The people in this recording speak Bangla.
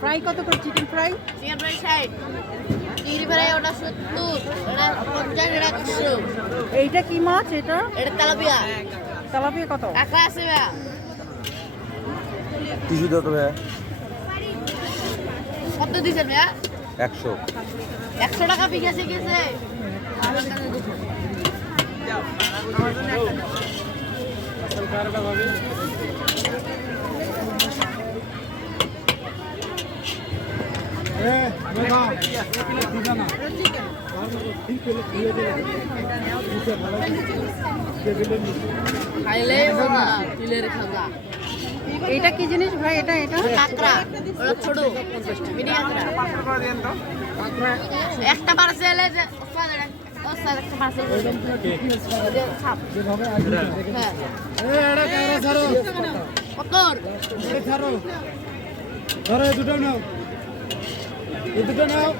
ফ্রাই কত করে চিকেন ফ্রাই? চিকেন ফ্রাই 60, চিংড়ি ফ্রাই ওটা 70, এটা 50, এটা 100। এইটা কি মাছ এটা? এটা তেলাপিয়া। তেলাপিয়া কত? কাঁকড়া আছে ভাইয়া। টিস্যু দাও তো ভাইয়া। কত দিছেন ভাইয়া? 100। 100 টাকা বিঘাছে গেছে। খাইলে তিলের খাজা। এইটা কি জিনিস ভাই? এটা এটা কাঁকড়া ওটা ছোট মিনি কাঁকড়া। একটা পার্সেল আছে ওস্তাদ একটা পার্সেল করবেন। সাপ কত? ধরো এই দুটো নাও, এই দুটো নাও।